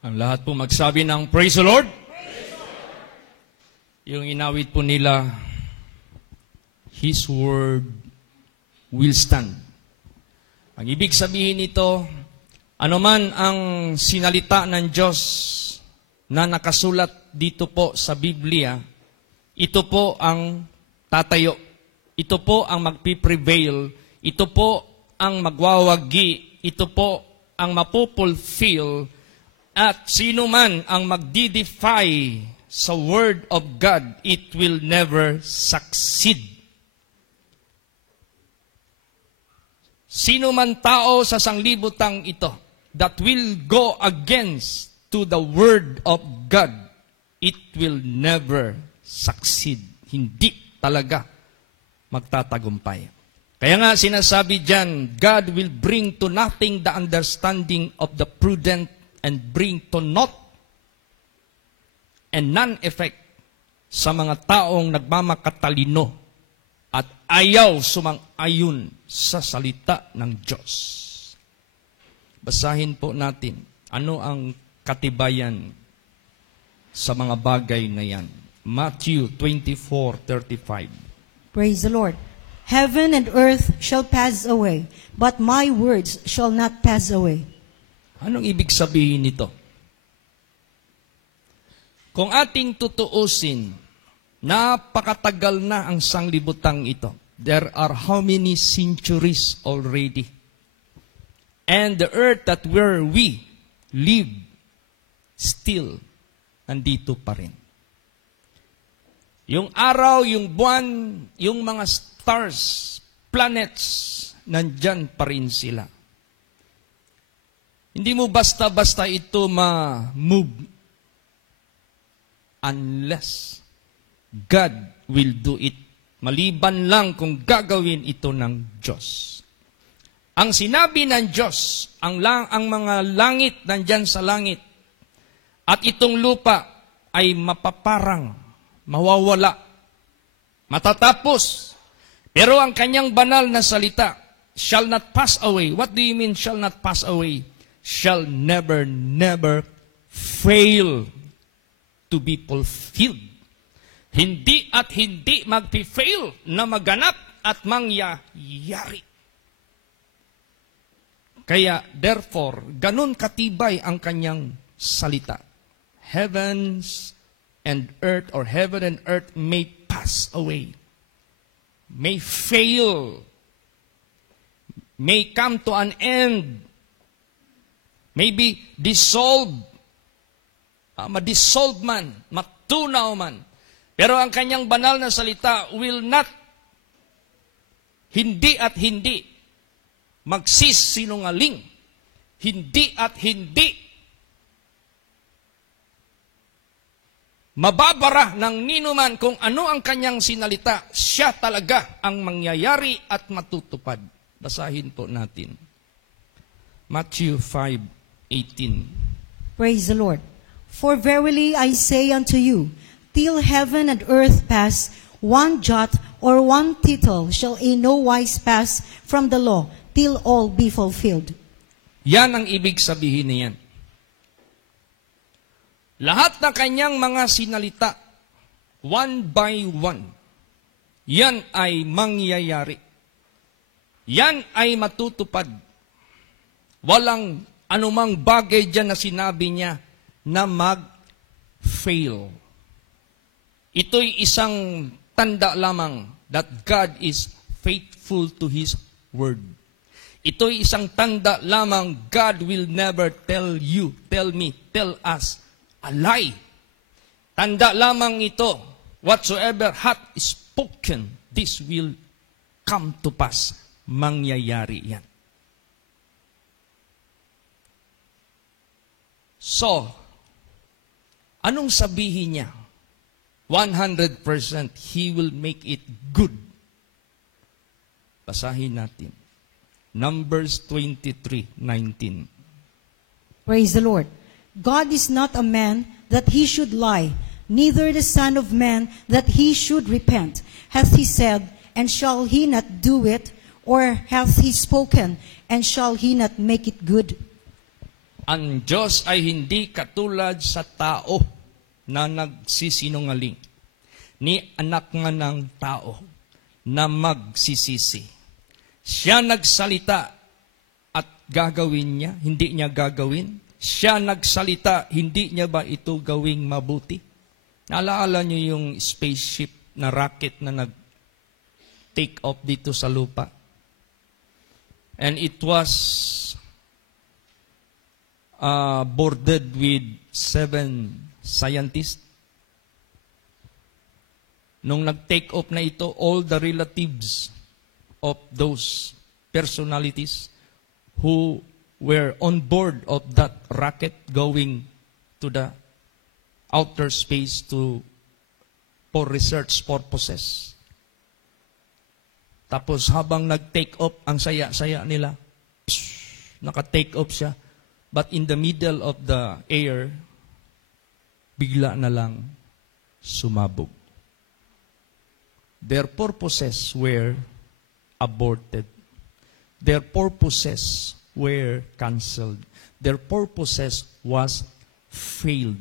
Ang lahat po magsabi ng Praise the Lord. Yung inawit po nila, His Word will stand. Ang ibig sabihin nito, anuman ang sinalita ng Diyos na nakasulat dito po sa Biblia, ito po ang tatayo. Ito po ang magpiprevail. Ito po ang magwawagi. Ito po ang mapupulfill. At sino man ang magdi-defy sa Word of God, it will never succeed. Sino man tao sa sanglibutang ito that will go against to the Word of God, it will never succeed. Hindi talaga magtatagumpay. Kaya nga sinasabi dyan, God will bring to nothing the understanding of the prudent and bring to naught and non-effect sa mga taong nagmamakatalino at ayaw sumang-ayon sa salita ng Diyos. Basahin po natin ano ang katibayan sa mga bagay na yan. Matthew 24:35. Praise the Lord. Heaven and earth shall pass away, but my words shall not pass away. Anong ibig sabihin nito? Kung ating tutuusin, napakatagal na ang sanglibutang ito. There are how many centuries already? And the earth that where we live still nandito pa rin. Yung araw, yung buwan, yung mga stars, planets, nandyan pa rin sila. Hindi mo basta-basta ito ma-move unless God will do it. Maliban lang kung gagawin ito ng Diyos. Ang sinabi ng Diyos, ang mga langit nandyan sa langit, at itong lupa ay mapaparang, mawawala, matatapos. Pero ang kanyang banal na salita, shall not pass away. What do you mean shall not pass away? Shall never, never fail to be fulfilled. Hindi at hindi magpi-fail na maganap at mangyayari. Kaya, therefore, ganun katibay ang kanyang salita. Heavens and earth, or heaven and earth may pass away, may fail, may come to an end, may be dissolved, ma-dissolve man, matunaw man. Pero ang kanyang banal na salita will not, hindi at hindi, magsisinungaling. Hindi at hindi, mababara ng ninuman kung ano ang kanyang sinalita, siya talaga ang mangyayari at matutupad. Basahin po natin. Matthew 5:18. Praise the Lord. For verily I say unto you, till heaven and earth pass, one jot or one tittle shall in no wise pass from the law, till all be fulfilled. Yan ang ibig sabihin niyan. Lahat ng kanyang mga sinalita, one by one, yan ay mangyayari. Yan ay matutupad. Walang anumang bagay dyan na sinabi niya na mag-fail. Ito'y isang tanda lamang that God is faithful to His word. Ito'y isang tanda lamang God will never tell you, tell me, tell us a lie. Tanda lamang ito, whatsoever hath spoken, this will come to pass. Mangyayari yan. So, anong sabihin niya? 100% He will make it good. Basahin natin. Numbers 23:19. Praise the Lord. God is not a man that He should lie, neither the Son of Man that He should repent. Hath He said, and shall He not do it? Or hath He spoken, and shall He not make it good? Ang Diyos ay hindi katulad sa tao na nagsisinungaling, ni anak nga ng tao na magsisisi. Siya nagsalita at gagawin niya, hindi niya gagawin. Siya nagsalita, hindi niya ba ito gawing mabuti? Naalala niyo yung spaceship na rocket na nag-take off dito sa lupa? And it was boarded with 7 scientists. Nung nag-take off na ito, all the relatives of those personalities who were on board of that rocket going to the outer space for research purposes. Tapos habang nag-take off, ang saya-saya nila, naka-take off siya. But in the middle of the air, bigla na lang sumabog. Their purposes were aborted. Their purposes were canceled. Their purposes was failed.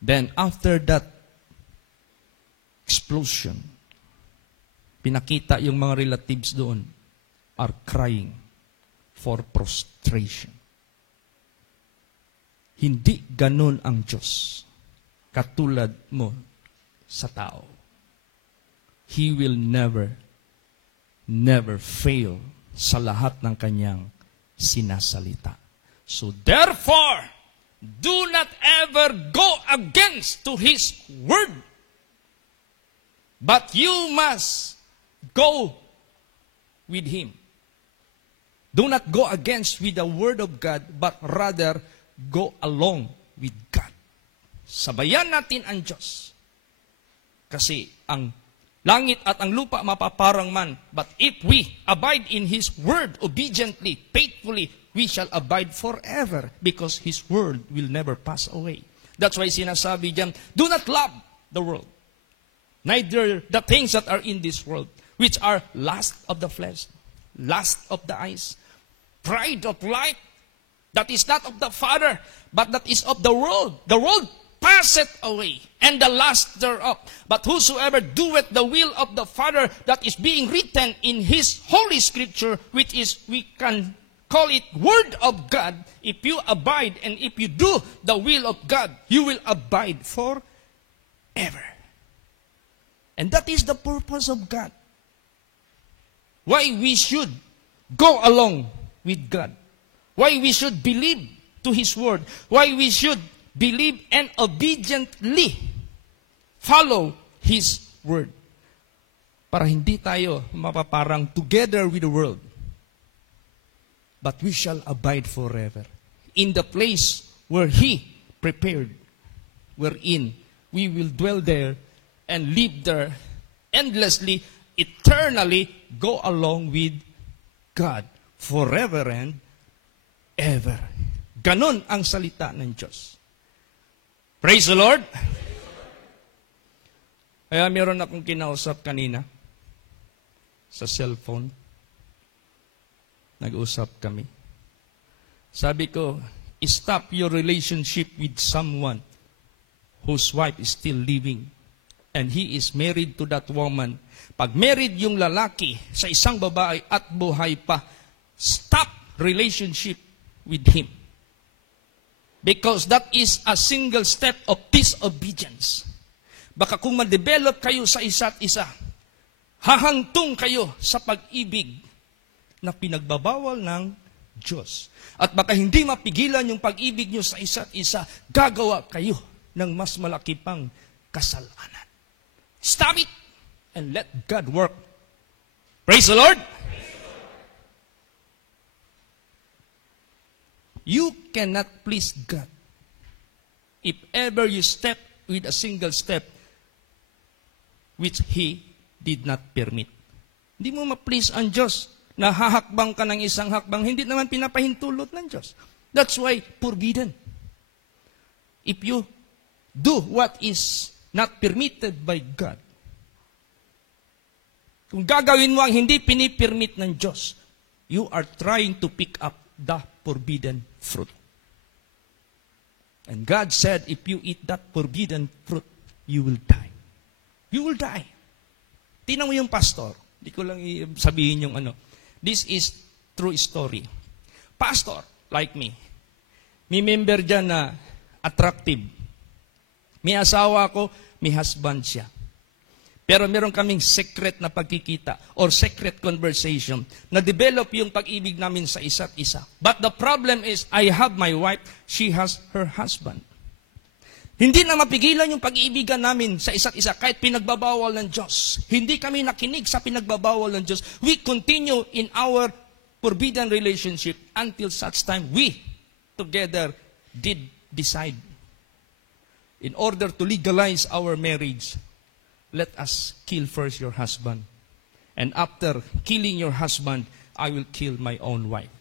Then after that explosion, pinakita yung mga relatives doon are crying for prostration. Hindi ganun ang Diyos katulad mo sa tao. He will never fail sa lahat ng kanyang sinasalita. So therefore, do not ever go against to His word. But you must go with Him. Do not go against with the word of God, but rather go along with God. Sabayan natin ang Diyos. Kasi ang langit at ang lupa mapaparang man, but if we abide in His word obediently, faithfully, we shall abide forever because His word will never pass away. That's why sinasabi diyan, do not love the world, neither the things that are in this world, which are lust of the flesh, lust of the eyes, pride of life, that is not of the Father, but that is of the world. The world passeth away, and the lust thereof. But whosoever doeth the will of the Father, that is being written in His holy scripture, which is, we can call it word of God, if you abide and if you do the will of God, you will abide forever. And that is the purpose of God. Why we should go along with God. Why we should believe to His word. Why we should believe and obediently follow His word. Para hindi tayo mapaparang together with the world. But we shall abide forever in the place where He prepared, wherein we will dwell there and live there endlessly, eternally, go along with God forever and ever. Ganon ang salita ng Diyos. Praise the Lord! Kaya meron akong kinausap kanina sa cellphone. Nag-usap kami. Sabi ko, stop your relationship with someone whose wife is still living and he is married to that woman. Pag married yung lalaki sa isang babae at buhay pa, stop relationship with him. Because that is a single step of disobedience. Baka kung ma-develop kayo sa isa't isa, hahantong kayo sa pag-ibig na pinagbabawal ng Diyos. At baka hindi mapigilan yung pag-ibig nyo sa isa't isa, gagawa kayo ng mas malaki pang kasalanan. Stop it and let God work. Praise the Lord! You cannot please God if ever you step with a single step which He did not permit. Hindi mo ma-please ang Diyos. Nahahakbang ka ng isang hakbang, hindi naman pinapahintulot ng Diyos. That's why forbidden. If you do what is not permitted by God, kung gagawin mo ang hindi pinipirmit ng Diyos, you are trying to pick up the forbidden fruit. And God said, if you eat that forbidden fruit, you will die. You will die. Tingnan mo yung pastor. Di ko lang sabihin yung ano. This is true story. Pastor, like me, may member dyan na attractive. May asawa ko, may husband siya. Pero meron kaming secret na pagkikita or secret conversation na develop yung pag-ibig namin sa isa't isa. But the problem is, I have my wife, she has her husband. Hindi na mapigilan yung pag-iibigan namin sa isa't isa kahit pinagbabawal ng Diyos. Hindi kami nakinig sa pinagbabawal ng Diyos. We continue in our forbidden relationship until such time we together did decide. In order to legalize our marriage, let us kill first your husband. And after killing your husband, I will kill my own wife.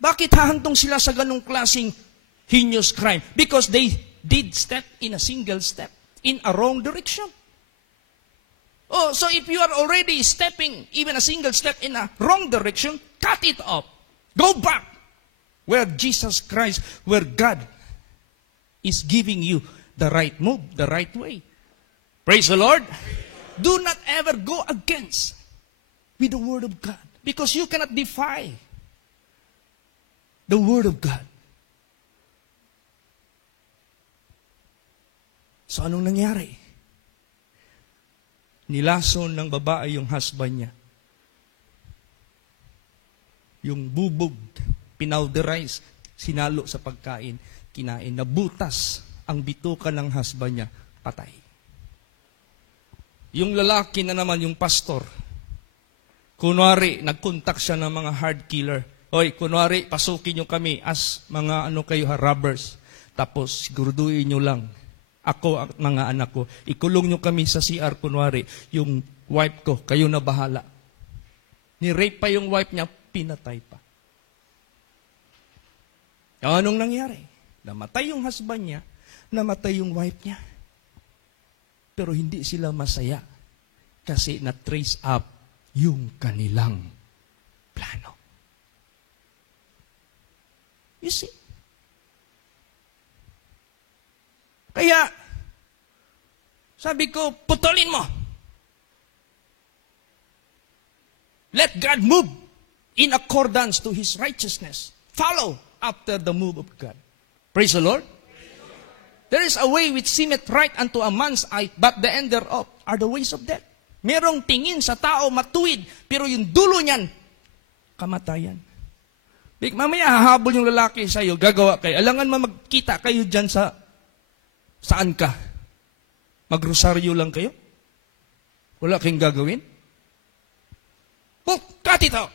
Bakit hahantong sila sa ganong klaseng heinous crime? Because they did step in a single step in a wrong direction. Oh, so if you are already stepping even a single step in a wrong direction, cut it off. Go back where Jesus Christ, where God is giving you the right move, the right way. Praise the Lord. Do not ever go against with the Word of God, because you cannot defy the Word of God. So anong nangyari? Nilason ng babae yung husband niya. Yung bubog, pinowderize, sinalo sa pagkain, kinain, nabutas ang bituka ng husband niya, patay. Yung lalaki na naman, yung pastor, kunwari, nagkontak siya ng mga hard killer. Hoy, kunwari, pasukin nyo kami as mga robbers. Tapos, siguraduhin nyo lang, ako at mga anak ko, ikulong nyo kami sa CR, kunwari, yung wife ko, kayo na bahala. Ni-rape pa yung wife niya, pinatay pa. Anong nangyari? Namatay yung husband niya, namatay yung wife niya. Pero hindi sila masaya kasi na-trace up yung kanilang plano. You see? Kaya, sabi ko, putulin mo. Let God move in accordance to His righteousness. Follow after the move of God. Praise the Lord. There is a way which seemeth right unto a man's eye, but the end thereof are the ways of death. Merong tingin sa tao matuwid, pero yung dulo niyan, kamatayan. Mamaya hahabol yung lalaki sa'yo, gagawa kayo. Alangan magkita kayo dyan sa, saan ka? Magrosaryo lang kayo? Wala kayong gagawin? Oh, cut it out.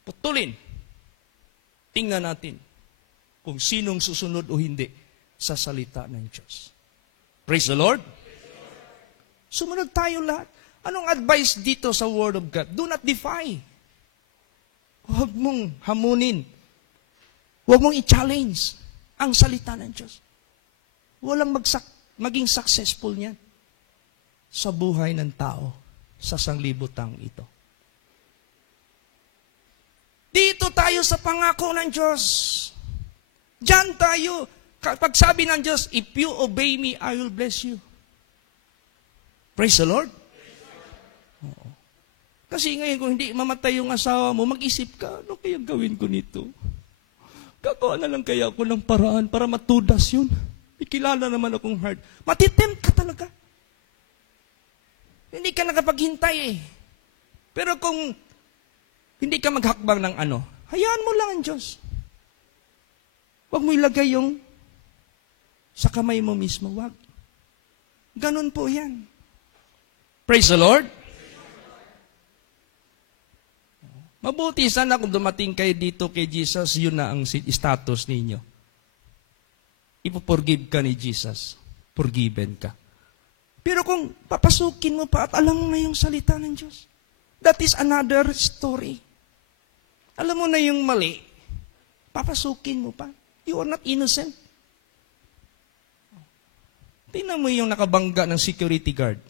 Putulin. Tingnan natin kung sinong susunod o hindi sa salita ng Diyos. Praise the Lord. Sumunod tayo lahat. Anong advice dito sa Word of God? Do not defy. Huwag mong hamunin. Huwag mong i-challenge ang salita ng Diyos. Walang maging successful niyan sa buhay ng tao sa sanglibutang ito. Dito tayo sa pangako ng Diyos. Diyan tayo. Kapag sabi ng Diyos, if you obey me, I will bless you. Praise the Lord. Oo. Kasi ngayon, kung hindi mamatay yung asawa mo, mag-isip ka, ano kaya gawin ko nito? Gagawa na lang kaya ako ng paraan para matudas yun. May kilala naman akong heart. Matitempt ka talaga. Hindi ka nakapaghintay eh. Pero kung hindi ka maghakbang ng ano, hayaan mo lang ang Diyos. Huwag mo ilagay yung sa kamay mo mismo. Huwag. Ganun po yan. Praise the Lord. Mabuti sana kung dumating kayo dito kay Jesus, yun na ang status ninyo. Ipo-forgive ka ni Jesus. Forgiven ka. Pero kung papasukin mo pa at alam mo na yung salita ng Diyos, that is another story. Alam mo na yung mali, papasukin mo pa. You are not innocent. Tingnan mo yung nakabangga ng security guard.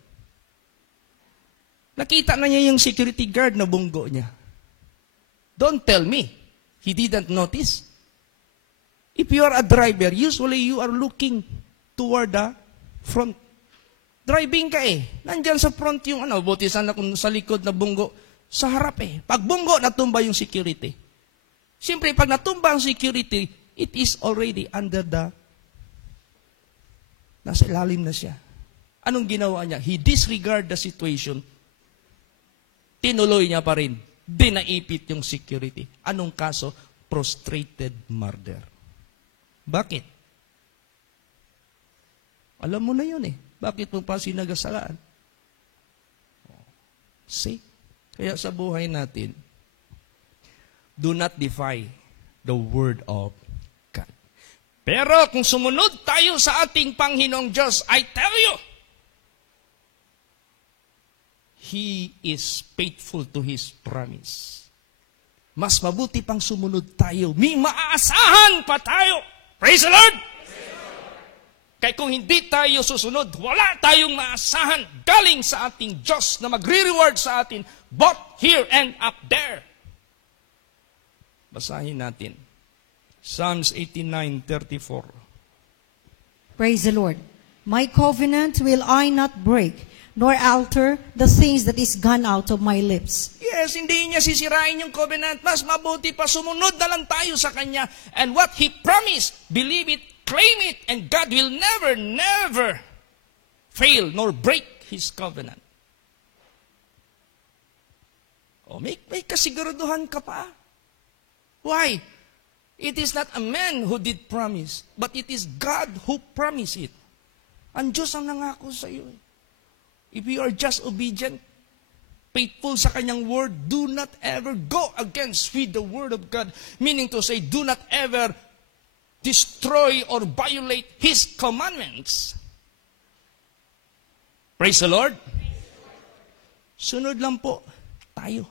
Nakita na niya yung security guard na bunggo niya. Don't tell me he didn't notice. If you are a driver, usually you are looking toward the front. Driving ka Nandyan sa front yung buti sana kung sa likod na bunggo. Sa harap Pag bunggo, natumba yung security. Siyempre, pag natumba ang security, it is already under nasa ilalim na siya. Anong ginawa niya? He disregard the situation. Tinuloy niya pa rin. Dinaipit yung security. Anong kaso? Prostrated murder. Bakit? Alam mo na yun Bakit mo pa sinagasalaan? See? Kaya sa buhay natin, do not defy the word of God. Pero kung sumunod tayo sa ating Panginoong Diyos, I tell you, He is faithful to His promise. Mas mabuti pang sumunod tayo. May maaasahan pa tayo. Praise the Lord! Kaya kung hindi tayo susunod, wala tayong maasahan galing sa ating Diyos na magre-reward sa atin both here and up there. Basahin natin. Psalms 89:34. Praise the Lord. My covenant will I not break, nor alter the things that is gone out of my lips. Yes, hindi niya sisirain yung covenant. Mas mabuti pa sumunod na lang tayo sa Kanya. And what He promised, believe it, claim it, and God will never fail nor break His covenant. May kasiguraduhan ka pa. Why? It is not a man who did promise, but it is God who promised it. Ang Diyos ang nangako sa iyo. If you are just obedient, faithful sa Kanyang word, do not ever go against with the word of God. Meaning to say, do not ever destroy or violate His commandments. Praise the Lord. Sunod lang po tayo.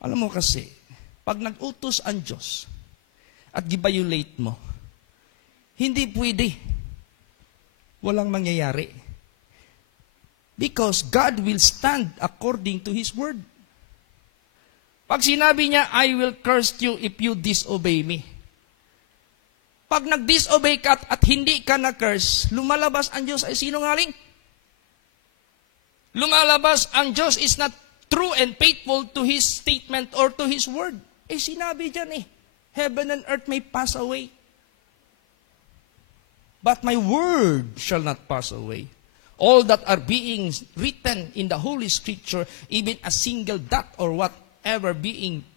Alam mo kasi, pag nag-utos ang Diyos at gi-violate mo, hindi pwede. Walang mangyayari. Because God will stand according to His word. Pag sinabi niya, I will curse you if you disobey me. Pag nag-disobey ka at hindi ka na-curse, lumalabas ang Diyos ay sinungaling. Lumalabas ang Diyos is not true and faithful to His statement or to His word. Sinabi dyan heaven and earth may pass away. But my word shall not pass away. All that are being written in the Holy Scripture, even a single dot or whatever being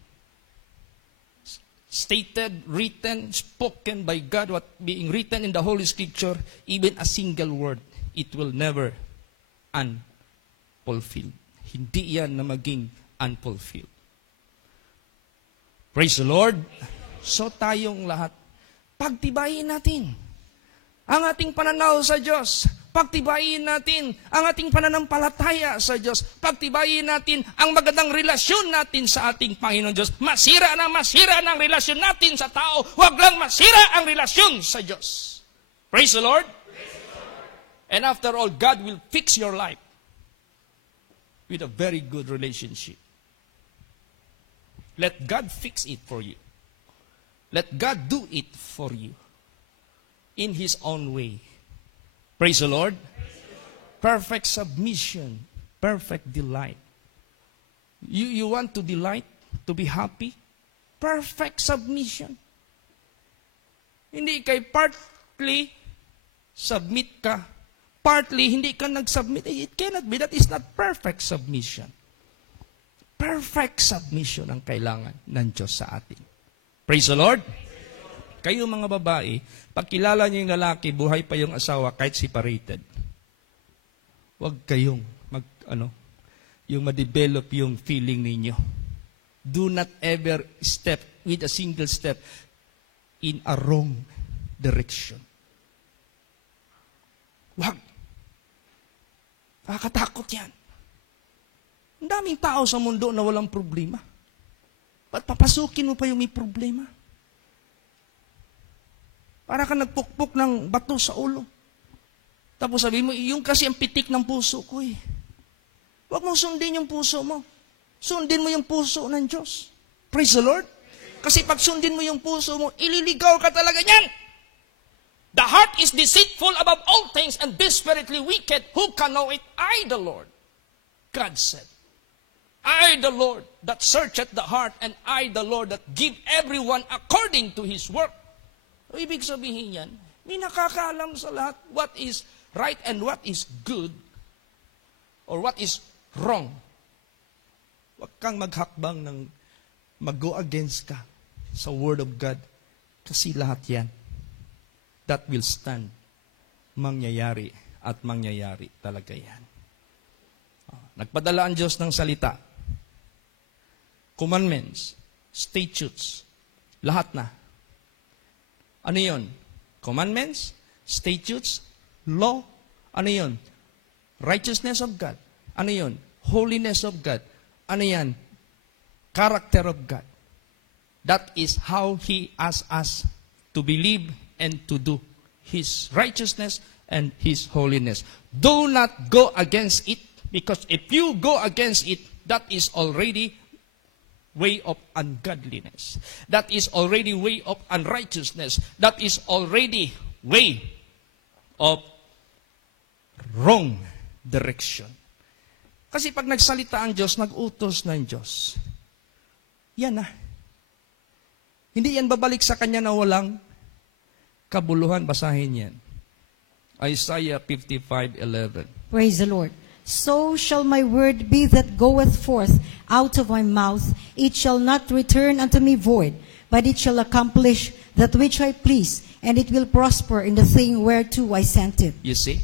stated, written, spoken by God, what being written in the Holy Scripture, even a single word, it will never unfulfilled. Hindi yan na maging unfulfilled. Praise the Lord. So tayong lahat, pagtibayin natin ang ating pananaw sa Diyos. Pagtibayin natin ang ating pananampalataya sa Diyos. Pagtibayin natin ang magandang relasyon natin sa ating Panginoon Diyos. Masira ng relasyon natin sa tao. Huwag lang masira ang relasyon sa Diyos. Praise the Lord. And after all, God will fix your life with a very good relationship. Let God fix it for you. Let God do it for you in His own way. Praise the Lord. Perfect submission, perfect delight. You want to delight, to be happy? Perfect submission. Hindi kay partly submit ka, partly hindi ka nag-submit. It cannot be. That is not perfect submission. Perfect submission ang kailangan ng Diyos sa atin. Praise the Lord. Kayo mga babae, pag kilala niyo yung lalaki, buhay pa yung asawa kahit separated. Huwag kayong yung ma-develop yung feeling ninyo. Do not ever step with a single step in a wrong direction. Huwag. Nakakatakot yan. Ang daming tao sa mundo na walang problema. Ba't papasukin mo pa yung may problema? Para ka nagpukpok ng bato sa ulo. Tapos sabi mo, yung kasi ang pitik ng puso ko Huwag mong sundin yung puso mo. Sundin mo yung puso ng Diyos. Praise the Lord. Kasi pag sundin mo yung puso mo, ililigaw ka talaga niyan. The heart is deceitful above all things and desperately wicked. Who can know it? I, the Lord. God said, I, the Lord, that searcheth the heart, and I, the Lord, that give everyone according to his work. So, ibig sabihin yan, may nakakaalam sa lahat what is right and what is good or what is wrong. Huwag kang maghakbang ng mag-go against ka sa Word of God. Kasi lahat yan, that will stand, mangyayari at mangyayari talaga yan. Nagpadala ang Diyos ng salita. Commandments, statutes, lahat na. Ano yun? Commandments, statutes, law. Ano yun? Righteousness of God. Ano yun? Holiness of God. Ano yan? Character of God. That is how He asks us to believe and to do His righteousness and His holiness. Do not go against it, because if you go against it, that is already way of ungodliness. That is already way of unrighteousness. That is already way of wrong direction. Kasi pag nagsalita ang Diyos, nag-utos ng Diyos, yan na. Hindi yan babalik sa Kanya na walang kabuluhan. Basahin yan. Isaiah 55:11. Praise the Lord. So shall my word be that goeth forth out of my mouth. It shall not return unto me void, but it shall accomplish that which I please, and it will prosper in the thing whereto I sent it. You see?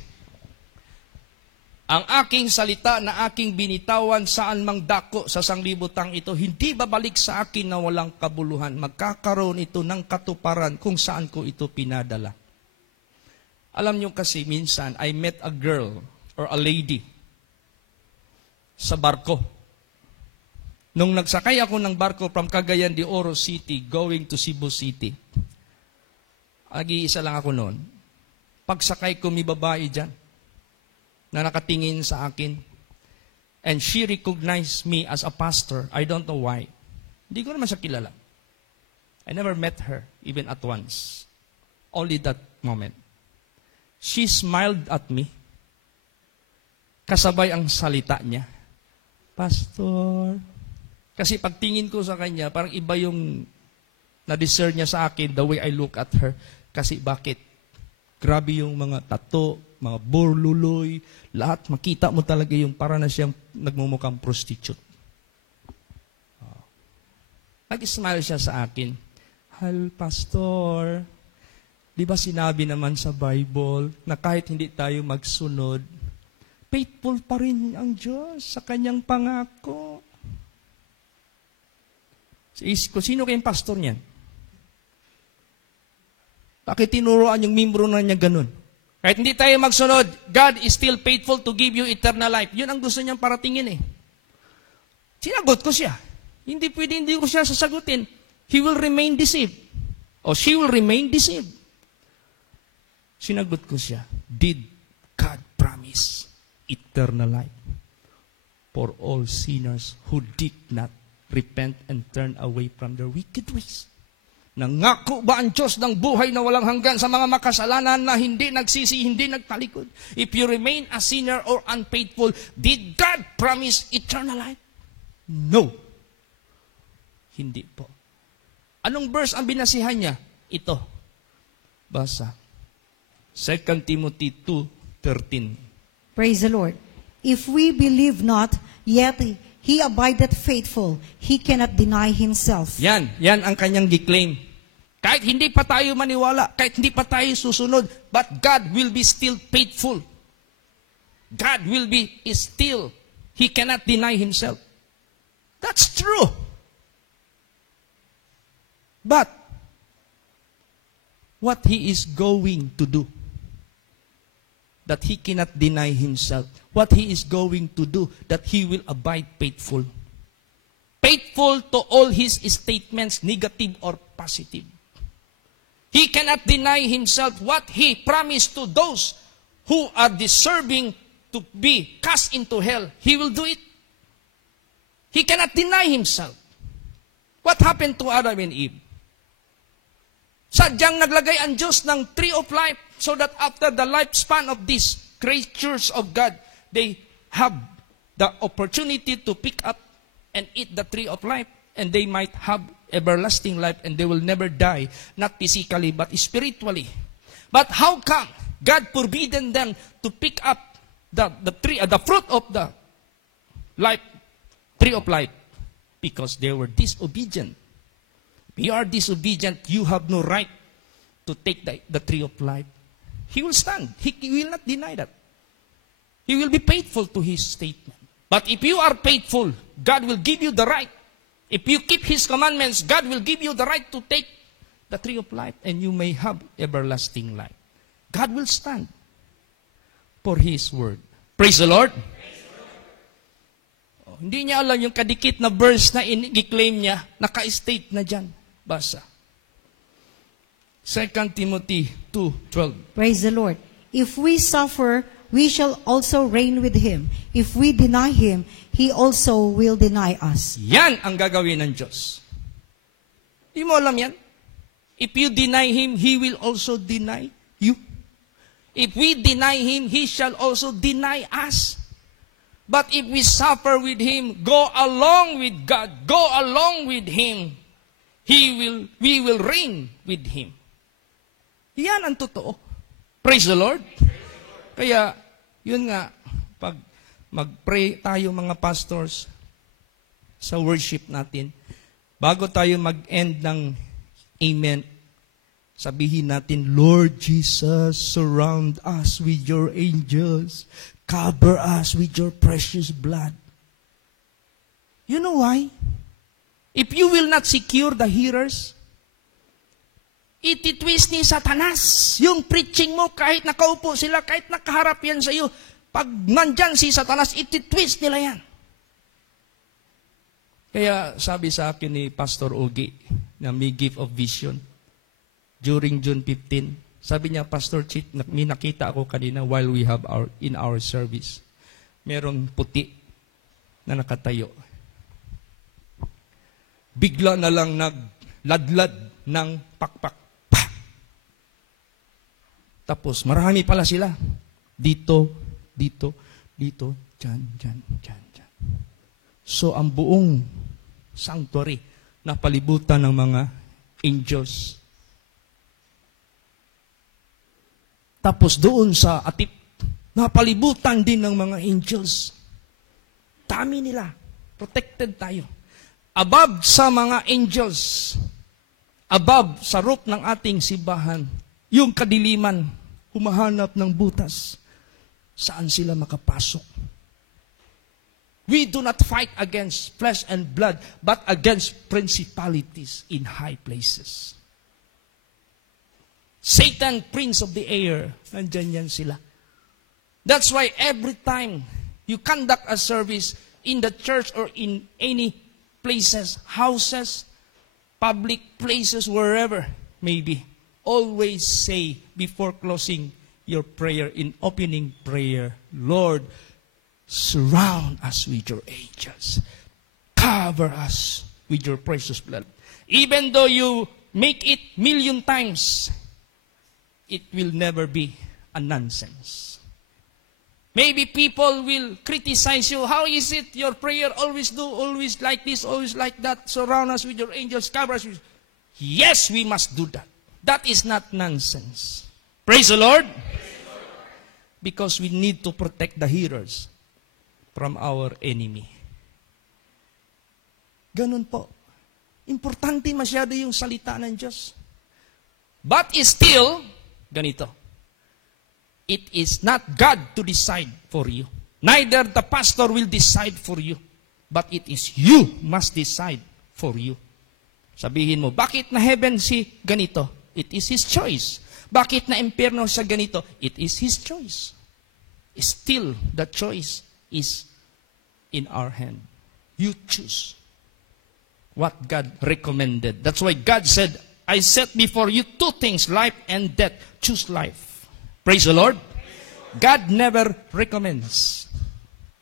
Ang aking salita na aking binitawan saan mang dako sa sanglibutang ito, hindi babalik sa akin na walang kabuluhan. Magkakaroon ito ng katuparan kung saan ko ito pinadala. Alam nyo kasi minsan, I met a girl or a lady sa barko. Nung nagsakay ako ng barko from Cagayan de Oro City going to Cebu City, ag-iisa lang ako noon. Pagsakay ko, may babae dyan na nakatingin sa akin. And she recognized me as a pastor. I don't know why. Hindi ko naman siya kilala. I never met her, even at once. Only that moment. She smiled at me. Kasabay ang salita niya. Pastor. Kasi pagtingin ko sa kanya, parang iba yung na-discern niya sa akin, the way I look at her. Kasi bakit? Grabe yung mga tato, mga burluloy, lahat. Makita mo talaga yung para na siyang nagmumukhang prostitute. Nag-smile siya sa akin. Hal, Pastor, di ba sinabi naman sa Bible na kahit hindi tayo magsunod, faithful pa rin ang Diyos sa kanyang pangako. Sino kayong pastor niyan? Bakit tinuruan yung membro na niya ganun? Kahit hindi tayo magsunod, God is still faithful to give you eternal life. Yun ang gusto niyang paratingin eh. Sinagot ko siya. Hindi ko siya sasagutin. He will remain deceived. O she will remain deceived. Sinagot ko siya. Did God promise eternal life for all sinners who did not repent and turn away from their wicked ways? Nangako ba ang Diyos ng buhay na walang hanggan sa mga makasalanan na hindi nagsisi, hindi nagtalikod? If you remain a sinner or unfaithful, did God promise eternal life? No. Hindi po. Anong verse ang binasihan niya? Ito. Basa. 2 Timothy 2:13. Praise the Lord. If we believe not, yet He abideth faithful. He cannot deny Himself. Yan ang kanyang giklaim. Kahit hindi pa tayo maniwala, kahit hindi pa tayo susunod, but God will be still faithful. God will be still. He cannot deny Himself. That's true. But, what He is going to do, that He cannot deny Himself. What He is going to do, that He will abide faithful. Faithful to all His statements, negative or positive. He cannot deny Himself what He promised to those who are deserving to be cast into hell. He will do it. He cannot deny Himself. What happened to Adam and Eve? Sadyang naglagay ang Diyos ng tree of life so that after the lifespan of these creatures of God, they have the opportunity to pick up and eat the tree of life, and they might have everlasting life, and they will never die, not physically but spiritually. But how come God forbidden them to pick up the fruit of the life, tree of life? Because they were disobedient. If you are disobedient, you have no right to take the tree of life. He will stand. He will not deny that. He will be faithful to his statement. But if you are faithful, God will give you the right. If you keep his commandments, God will give you the right to take the tree of life, and you may have everlasting life. God will stand for his word. Praise the Lord. Hindi niya alam yung kadikit na verse na i-claim niya, naka-state na dyan. Basa. 2 Timothy 2:12. Praise the Lord. If we suffer, we shall also reign with him. If we deny him, he also will deny us. Yan ang gagawin ng Diyos. Di mo alam yan? If you deny him, he will also deny you. If we deny him, he shall also deny us. But if we suffer with him, go along with God, go along with him, we will reign with him. Yan ang totoo. Praise the Lord. Kaya, yun nga, pag mag-pray tayo mga pastors sa worship natin, bago tayo mag-end ng amen, sabihin natin, Lord Jesus, surround us with your angels. Cover us with your precious blood. You know why? If you will not secure the hearers, ititwist ni Satanas yung preaching mo kahit nakaupo sila, kahit nakaharap yan sa iyo. Pag nandyan si Satanas, ititwist nila yan. Kaya sabi sa akin ni Pastor Ogie na may gift of vision during June 15, sabi niya, Pastor Chit, may nakita ako kanina while we have in our service. Merong puti na nakatayo. Bigla na lang nagladlad ng pakpak. Pa! Tapos marami pala sila. Dito, dito, dito, dyan, dyan, dyan, dyan. So ang buong sanctuary napalibutan ng mga angels. Tapos doon sa atip, napalibutan din ng mga angels. Dami nila. Protected tayo. Above sa mga angels, above sa roof ng ating simbahan, yung kadiliman, humahanap ng butas. Saan sila makapasok? We do not fight against flesh and blood, but against principalities in high places. Satan, prince of the air, nandyan yan sila. That's why every time you conduct a service in the church or in any places, houses, public places, wherever may be, always say before closing your prayer, in opening prayer, Lord, surround us with your angels. Cover us with your precious blood. Even though you make it million times, it will never be a nonsense. Maybe people will criticize you. How is it your prayer always like this, always like that? Surround us with your angels, cover us with... Yes, we must do that. That is not nonsense. Praise the Lord. Because we need to protect the hearers from our enemy. Ganun po. Importante masyado yung salita ng Diyos. But still, ganito. It is not God to decide for you. Neither the pastor will decide for you. But it is you must decide for you. Sabihin mo, bakit na heaven si ganito? It is his choice. Bakit na impyerno siya ganito? It is his choice. Still, the choice is in our hand. You choose what God recommended. That's why God said, I set before you two things, life and death. Choose life. Praise the Lord. God never recommends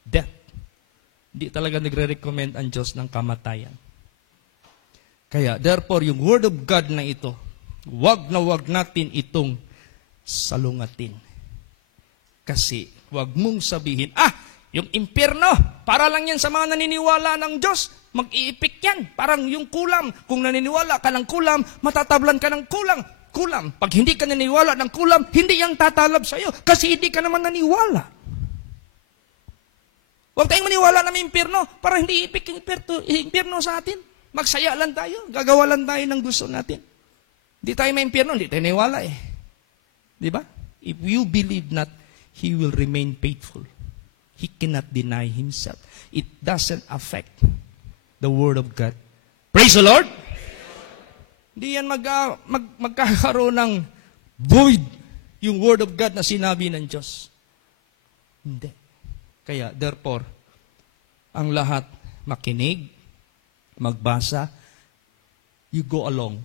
death. Hindi talaga nagre-recommend ang Diyos ng kamatayan. Kaya, therefore, yung Word of God na ito, wag natin itong salungatin. Kasi, wag mong sabihin, yung impyerno, para lang yan sa mga naniniwala ng Diyos, mag-iipik yan. Parang yung kulam. Kung naniniwala ka ng kulam, matatablan ka ng kulam. Pag hindi ka naniniwala ng kulam, hindi yang tatalab sa'yo. Kasi hindi ka naman naniwala. Huwag tayong maniwala na may impyerno para hindi iipik yung impyerno sa atin. Magsaya lang tayo. Gagawa lang tayo ng gusto natin. Hindi tayo may impyerno, hindi tayo naniwala eh. Di ba? If you believe not, He will remain faithful. He cannot deny Himself. It doesn't affect the Word of God. Praise the Lord! Hindi yan magkakaroon ng void yung Word of God na sinabi ng Diyos. Hindi. Kaya, therefore, ang lahat makinig, magbasa, you go along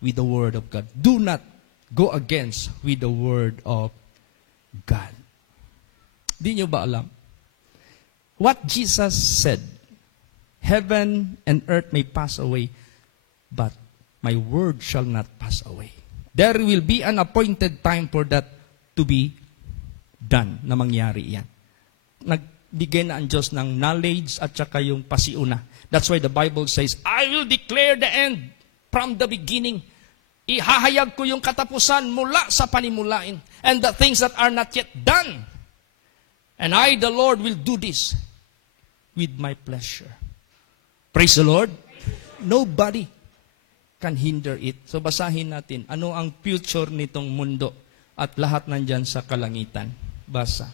with the Word of God. Do not go against with the Word of God. Di nyo ba alam? What Jesus said, heaven and earth may pass away, but my word shall not pass away. There will be an appointed time for that to be done, na mangyari yan. Nagbigay na ang Diyos ng knowledge at saka yung pasiuna. That's why the Bible says, I will declare the end from the beginning. Ihahayag ko yung katapusan mula sa panimulain. And the things that are not yet done. And I, the Lord, will do this with my pleasure. Praise the Lord. Nobody can hinder it. So basahin natin, ano ang future nitong mundo at lahat nandyan sa kalangitan. Basa.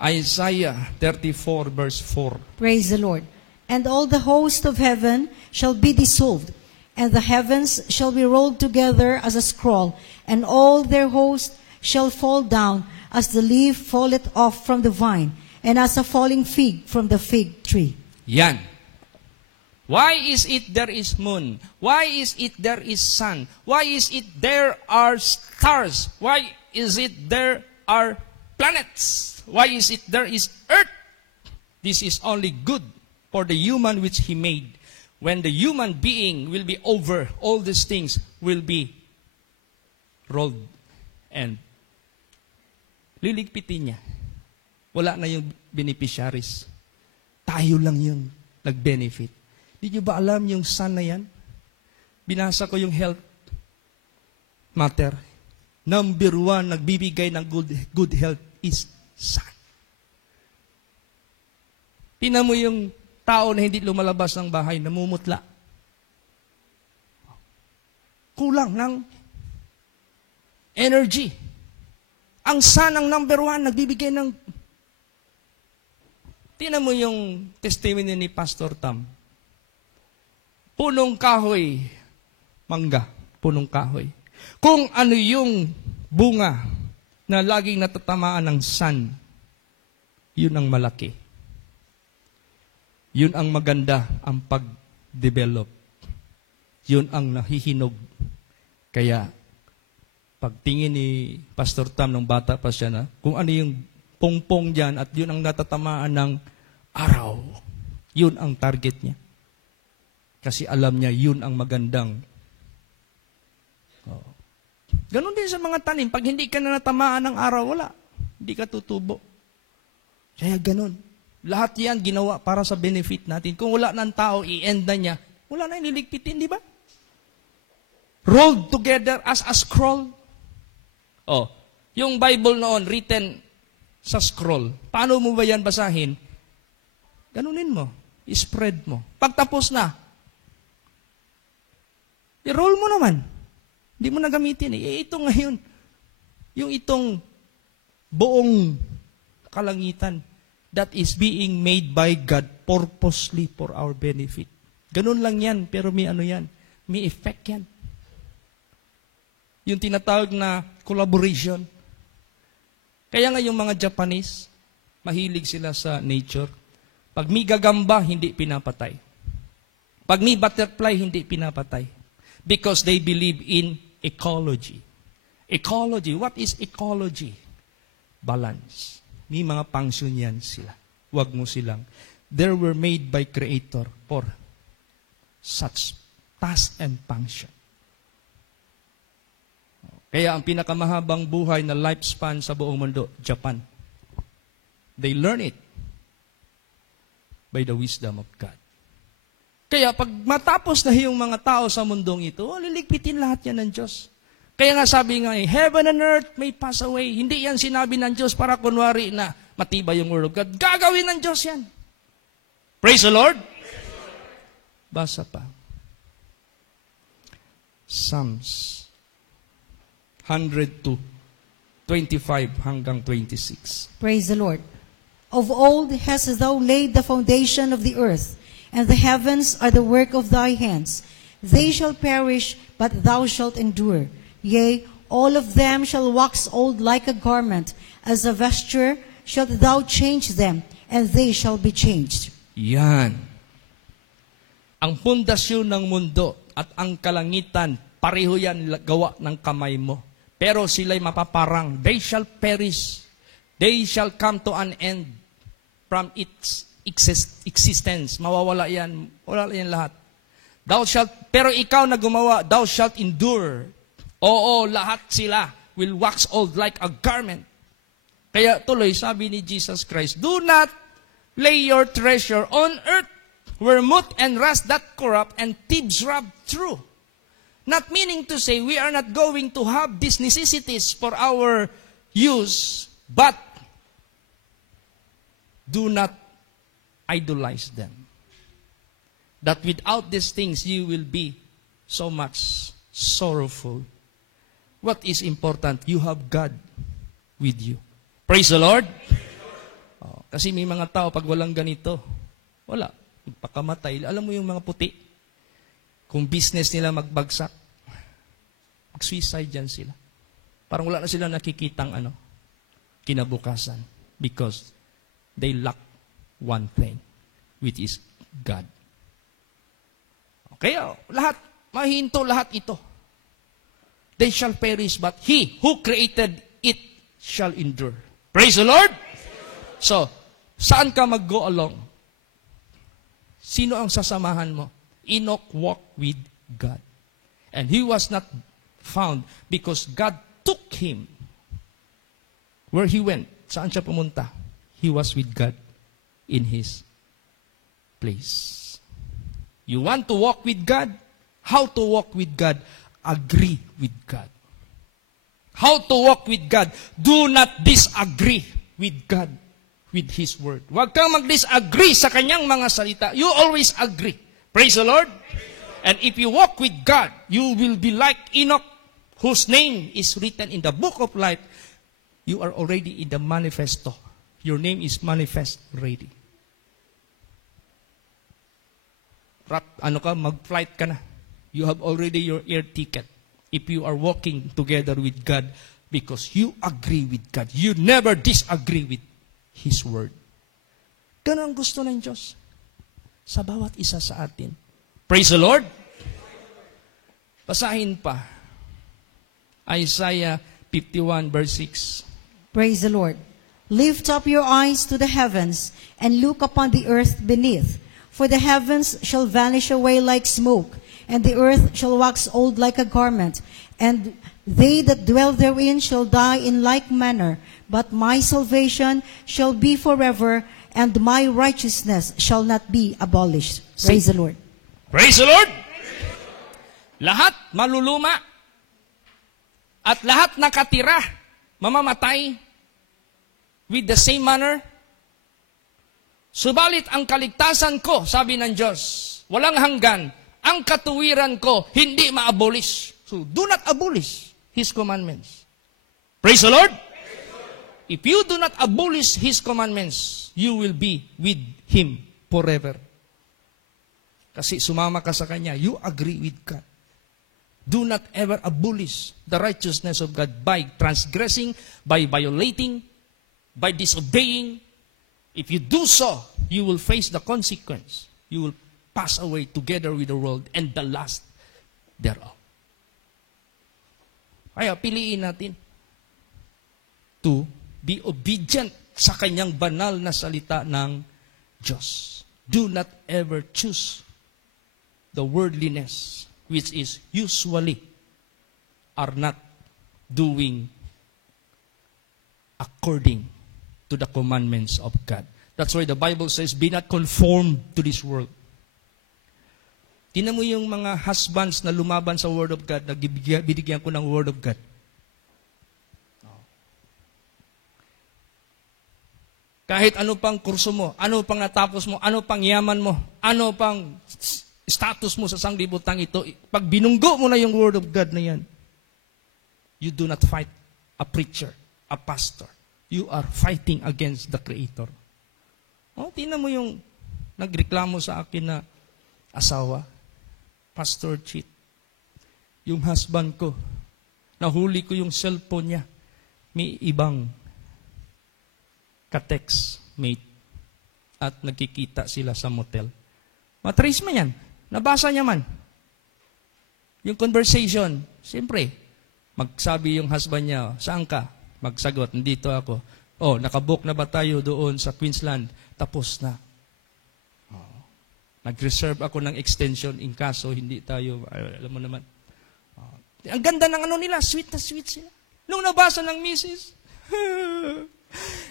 Isaiah 34 verse 4. Praise the Lord. And all the host of heaven shall be dissolved, and the heavens shall be rolled together as a scroll, and all their host shall fall down as the leaf falleth off from the vine, and as a falling fig from the fig tree. Yan. Why is it there is moon? Why is it there is sun? Why is it there are stars? Why is it there are planets? Why is it there is earth? This is only good for the human which He made. When the human being will be over, all these things will be rolled and liligpitin niya. Wala na yung beneficiaries. Tayo lang yung nag-benefit. Di nyo ba alam yung sun na yan? Binasa ko yung health matter. Number 1, nagbibigay ng good health is sun. Tingnan mo yung tao na hindi lumalabas ng bahay, namumutla. Kulang ng energy. Ang sun ang number 1, nagbibigay ng... Tingnan mo yung testimony ni Pastor Tam. Punong kahoy, mangga, punong kahoy. Kung ano yung bunga na laging natatamaan ng sun, yun ang malaki. Yun ang maganda ang pag-develop. Yun ang nahihinog. Kaya, pagtingin ni Pastor Tam nung bata pa siya na, kung ano yung pongpong dyan at yun ang natatamaan ng araw, yun ang target niya. Kasi alam niya, yun ang magandang. Oh. Ganon din sa mga tanim. Pag hindi ka na natamaan ng araw, wala. Hindi ka tutubo. Kaya ganon. Lahat yan ginawa para sa benefit natin. Kung wala ng tao, i-end na niya, wala na ililigpitin, di ba? Rolled together as a scroll. Oh, yung Bible noon, written sa scroll. Paano mo ba yan basahin? Ganunin mo. I-spread mo. Pagtapos na, i-roll mo naman. Hindi mo na gamitin eh. Ito ngayon, yung itong buong kalangitan that is being made by God purposely for our benefit. Ganun lang yan, pero may ano yan. May effect yan. Yung tinatawag na collaboration. Kaya nga yung mga Japanese, mahilig sila sa nature. Pag may gagamba, hindi pinapatay. Pag may butterfly, hindi pinapatay. Because they believe in ecology. Ecology. What is ecology? Balance. May mga function yan sila. Huwag mo silang. They were made by Creator for such task and function. Kaya ang pinakamahabang buhay na lifespan sa buong mundo, Japan. They learn it by the wisdom of God. Kaya pag matapos na yung mga tao sa mundong ito, liligpitin lahat yan ng Diyos. Kaya nga sabi nga, heaven and earth may pass away. Hindi yan sinabi ng Diyos para kunwari na matibay yung word of God. Gagawin ng Diyos yan. Praise the Lord. Basa pa. Psalms 102, 25 hanggang 26. Praise the Lord. Of old hast thou laid the foundation of the earth, and the heavens are the work of thy hands. They shall perish, but thou shalt endure. Yea, all of them shall wax old like a garment. As a vesture shalt thou change them, and they shall be changed. Yan. Ang pundasyon ng mundo at ang kalangitan, pareho yan gawa ng kamay mo. Pero sila'y mapaparang. They shall perish. They shall come to an end from its existence. Mawawala yan. Wala yan lahat. Pero ikaw na gumawa, thou shalt endure. Oo, lahat sila will wax old like a garment. Kaya tuloy, sabi ni Jesus Christ, do not lay your treasure on earth, where moth and rust that corrupt and thieves rob through. Not meaning to say we are not going to have these necessities for our use, but do not idolize them. That without these things you will be so much sorrowful. What is important? You have God with you. Praise the Lord. Kasi may mga tao pag walang ganito, wala. Magpakamatay. Alam mo yung mga puti? Kung business nila magbagsak, mag-suicide dyan sila. Parang wala na sila nakikitang kinabukasan. Because they lack one thing, which is God. Kaya lahat, mahinto lahat ito. They shall perish, but He who created it shall endure. Praise the Lord! So, saan ka mag-go along? Sino ang sasamahan mo? Enoch walked with God. And he was not found because God took him. Where he went, saan siya pumunta? He was with God in his place. You want to walk with God? How to walk with God? Agree with God. How to walk with God? Do not disagree with God, with His Word. Huwag kang mag-disagree sa kanyang mga salita. You always agree. Praise the Lord. And if you walk with God, you will be like Enoch, whose name is written in the book of life. You are already in the manifesto. Your name is manifest already. Mag-flight ka na. You have already your air ticket. If you are walking together with God, because you agree with God. You never disagree with His Word. Ganun ang gusto ng Diyos sa bawat isa sa atin. Praise the Lord! Basahin pa. Isaiah 51 verse 6. Praise the Lord. Lift up your eyes to the heavens and look upon the earth beneath. For the heavens shall vanish away like smoke, and the earth shall wax old like a garment, and they that dwell therein shall die in like manner. But my salvation shall be forever, and my righteousness shall not be abolished. Praise the Lord. Praise the Lord! Lahat maluluma at lahat nakatira mamamatay with the same manner. Subalit ang kaligtasan ko, sabi ng Diyos, walang hanggan. Ang katuwiran ko, hindi ma-abolish. So, do not abolish His commandments. Praise the Lord! If you do not abolish His commandments, you will be with Him forever. Kasi sumama ka sa Kanya, you agree with God. Do not ever abolish the righteousness of God by transgressing, by violating, by disobeying. If you do so, you will face the consequence. You will pass away together with the world and the lust thereof. Kaya piliin natin to be obedient sa kanyang banal na salita ng Diyos. Do not ever choose the worldliness which is usually are not doing according to the commandments of God. That's why the Bible says, be not conformed to this world. Tingnan mo yung mga husbands na lumaban sa Word of God, na binigyan ko ng Word of God. Kahit ano pang kurso mo, ano pang natapos mo, ano pang yaman mo, ano pang status mo sa sanglibutan ito, pag binunggo mo na yung Word of God na yan, you do not fight a preacher, a pastor. You are fighting against the Creator. Tingnan mo yung nagreklamo sa akin na asawa, pastor cheat. Yung husband ko, nahuli ko yung cellphone niya, may ibang ka-text mate at nagkikita sila sa motel. Matrace man yan. Nabasa niya man. Yung conversation, siyempre, magsabi yung husband niya, saan ka? Magsagot, nandito ako. Nakabook na ba tayo doon sa Queensland? Tapos na. Nag-reserve ako ng extension in kaso hindi tayo, alam mo naman. Ang ganda ng ano nila, sweet na sweet sila. Nung nabasa ng misis,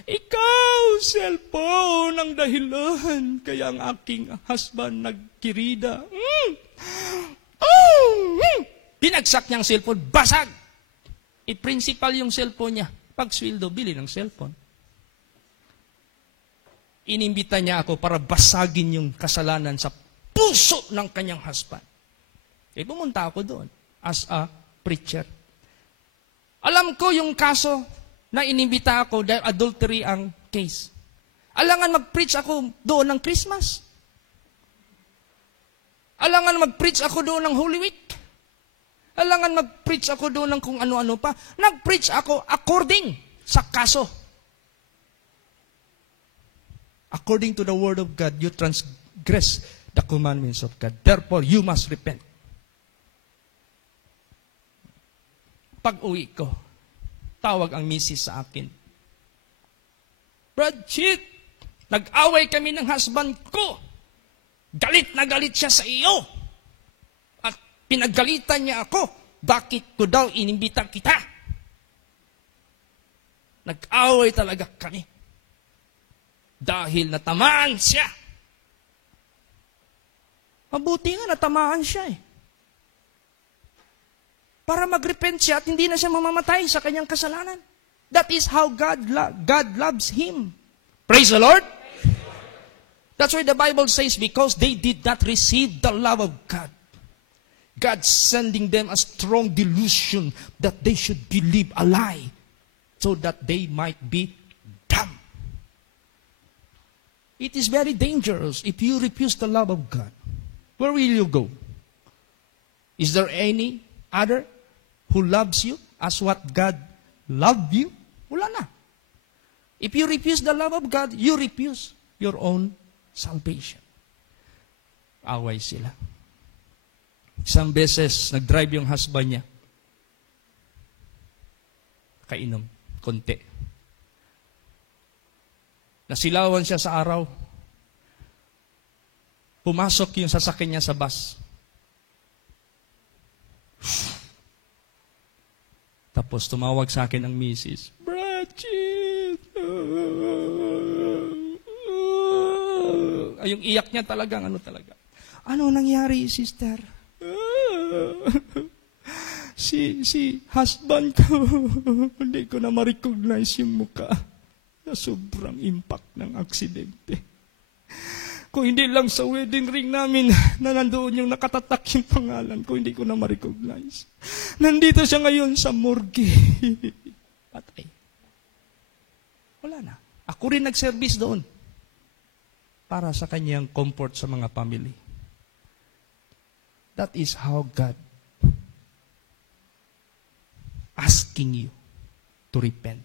ikaw, cellphone, ang dahilan. Kaya ang aking husband nagkirida. Pinagsak niyang cellphone, basag. Principal yung cellphone niya. Pag sweldo, bili ng cellphone. Inimbita niya ako para basagin yung kasalanan sa puso ng kanyang husband. Pumunta ako doon as a preacher. Alam ko yung kaso na inimbita ako dahil adultery ang case. Alangan mag-preach ako doon ng Christmas. Alangan mag-preach ako doon ng Holy Week. Alangan mag-preach ako doon ng kung ano-ano pa. Nag-preach ako according sa kaso. According to the Word of God, you transgress the commandments of God. Therefore, you must repent. Pag-uwi ko, tawag ang misis sa akin. Brad Chit, nag-away kami ng husband ko. Galit na galit siya sa iyo. At pinagalitan niya ako. Bakit ko daw inimbita kita? Nag-away talaga kami. Dahil natamaan siya. Mabuti nga natamaan siya eh. Para mag-repent siya at hindi na siya mamamatay sa kanyang kasalanan. That is how God loves him. Praise the Lord. That's why the Bible says, because they did not receive the love of God, God sending them a strong delusion that they should believe a lie so that they might be dumb. It is very dangerous if you refuse the love of God. Where will you go? Is there any other who loves you as what God loved you? Wala na. If you refuse the love of God, you refuse your own salvation. Away sila. Isang beses, nag-drive yung husband niya. Kainom, konti. Nasilawan siya sa araw. Pumasok yung sasakyan niya sa bus. Tapos tumawag sa akin ang misis, Bratchit! Yung iyak niya talagang ano talaga. Ano nangyari, sister? Si husband ko, hindi ko na ma-recognize yung mukha. Na sobrang impact ng aksidente. Kung hindi lang sa wedding ring namin na nandoon yung nakatatak yung pangalan ko, hindi ko na ma-recognize. Nandito siya ngayon sa morgue. Patay. Wala na. Ako rin nag-service doon para sa kanyang comfort sa mga family. That is how God asking you to repent.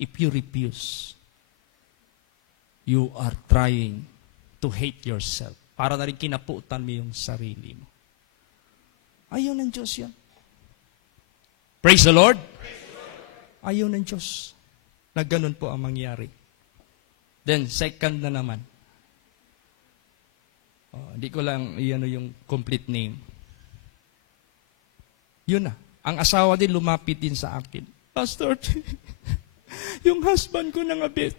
If you refuse, you are trying to hate yourself. Para na rin kinaputan mo yung sarili mo. Ayaw ng Diyos yan. Praise the Lord. Ayaw ng Diyos na ganun po ang mangyari. Then, second na naman. Hindi ko lang iyan yung complete name. Yun na. Ang asawa din lumapit din sa akin. Pastor, yung husband ko nangabit.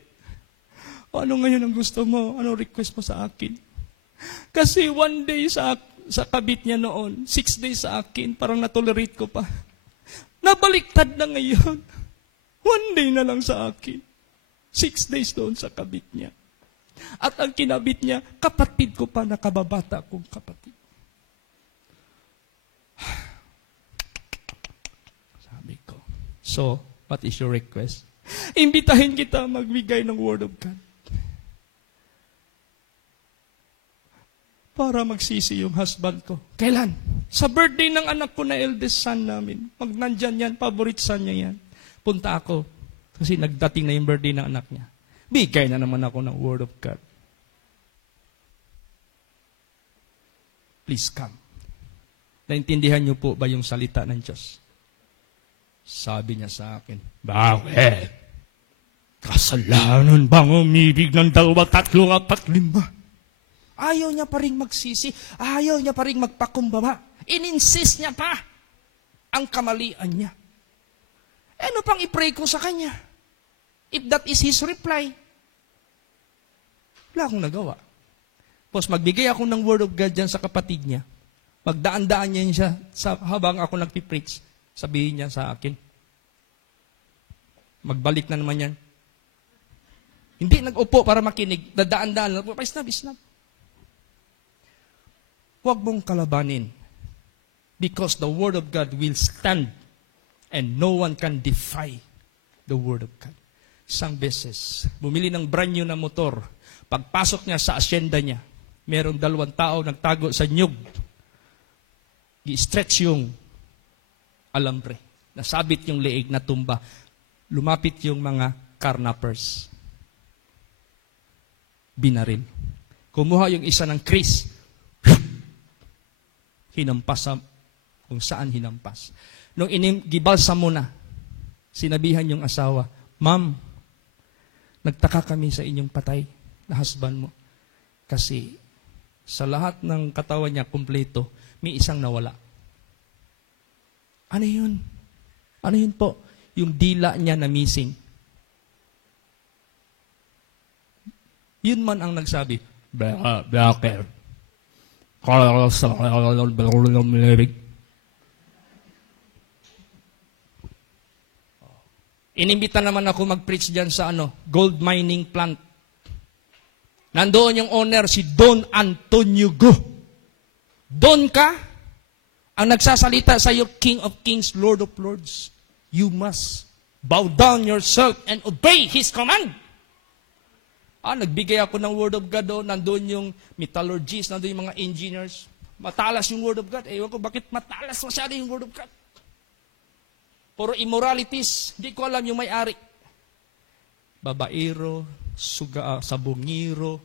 Ano ngayon ang gusto mo? Ano request mo sa akin? Kasi 1 day sa kabit niya noon, 6 days sa akin, parang natolerate ko pa. Nabaliktad na ngayon. 1 day na lang sa akin. 6 days doon sa kabit niya. At ang kinabit niya, kapatid ko pa, nakababata kong kapatid. Sabi ko, so, what is your request? Imbitahin kita magbigay ng Word of God. Para magsisi yung husband ko. Kailan? Sa birthday ng anak ko na eldest son namin. Nandyan yan, favorite son niya yan. Punta ako. Kasi nagdating na yung birthday ng anak niya. Bigay na naman ako ng Word of God. Please come. Naintindihan niyo po ba yung salita ng Diyos? Sabi niya sa akin, bakit? Kasalanan bang umibig ng 2, 3, 4, 5? Ayaw niya pa rin magsisi. Ayaw niya pa rin magpakumbaba. In-insist niya pa ang kamalian niya. Ano pang i-pray ko sa kanya? If that is his reply, wala akong nagawa. Tapos magbigay ako ng Word of God dyan sa kapatid niya. Magdaan-daan niya habang ako nagpipreach. Sabihin niya sa akin, magbalik na naman yan. Hindi nag-upo para makinig. Dadaan-daan. Isnab. Huwag mong kalabanin. Because the Word of God will stand and no one can defy the Word of God. Isang beses, bumili ng brand new na motor. Pagpasok niya sa asyenda niya, merong 2 tao nagtago sa nyug. I-stretch yung alambre. Nasabit yung leeg na tumba. Lumapit yung mga carnappers. Binaril. Kumuha yung isa ng kris. Hinampas kung saan hinampas. Nung gibalsa mo na, sinabihan yung asawa, Ma'am, nagtaka kami sa inyong patay na husband mo. Kasi sa lahat ng katawan niya kumpleto, may isang nawala. Ano yun? Ano yun po? Yung dila niya na missing. Yun man ang nagsabi, bakit? Inimbita naman ako mag-preach dyan sa gold mining plant. Nandoon yung owner, si Don Antonio Go. Don ka, ang nagsasalita sa iyo, King of Kings, Lord of Lords. You must bow down yourself and obey His command. Nagbigay ako ng Word of God doon. Nandoon yung metallurgists, nandoon yung mga engineers. Matalas yung Word of God. Ewan ko, bakit matalas masyado yung Word of God? Puro immoralities. Hindi ko alam yung may-ari. Babaero, sabungiro,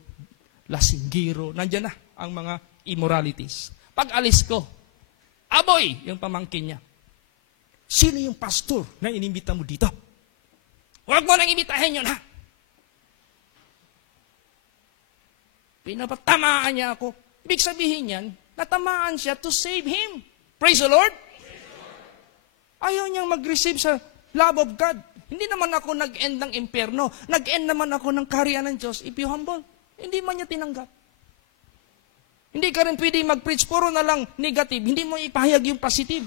lasinggiro. Nandiyan na ang mga immoralities. Pag alis ko, Aboy, yung pamangkin niya. Sino yung pastor na inimbita mo dito? Huwag mo nang imbitahin yun, ha? Pinapatamaan niya ako. Ibig sabihin yan, natamaan siya to save him. Praise the Lord. Ayaw niyang mag-receive sa love of God. Hindi naman ako nag-end ng impyerno. Nag-end naman ako ng kaharian ng Diyos if you humble. Hindi man niya tinanggap. Hindi ka rin pwede mag-preach, puro na lang negative. Hindi mo ipahayag yung positive.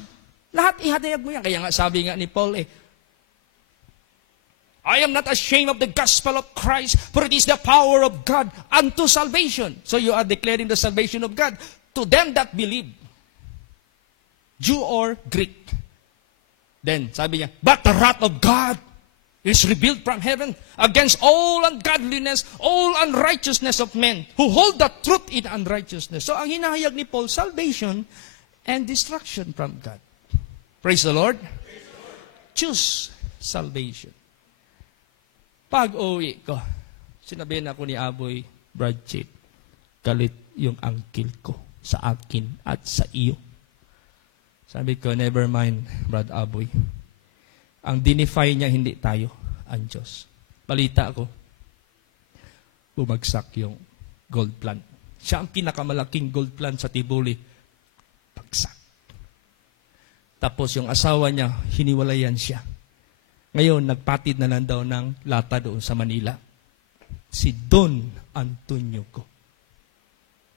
Lahat ihadayag mo yan. Kaya nga sabi nga ni Paul I am not ashamed of the gospel of Christ, for it is the power of God unto salvation. So you are declaring the salvation of God to them that believe, Jew or Greek. Then, sabi niya, but the wrath of God is revealed from heaven against all ungodliness, all unrighteousness of men who hold the truth in unrighteousness. So, ang hinahayag ni Paul, salvation and destruction from God. Praise the Lord. Praise the Lord. Choose salvation. Pag-uwi ko, sinabihan ako ni Aboy, Brad Chit, galit yung uncle ko sa akin at sa iyo. Sabi ko, never mind, Brad Aboy. Ang dinify niya, hindi tayo, ang Diyos. Balita ko, bumagsak yung gold plant. Siya ang pinakamalaking gold plant sa Tibuli. Bagsak. Tapos yung asawa niya, hiniwalayan siya. Ngayon, nagpatid na lang daw ng lata doon sa Manila. Si Don Antonio ko.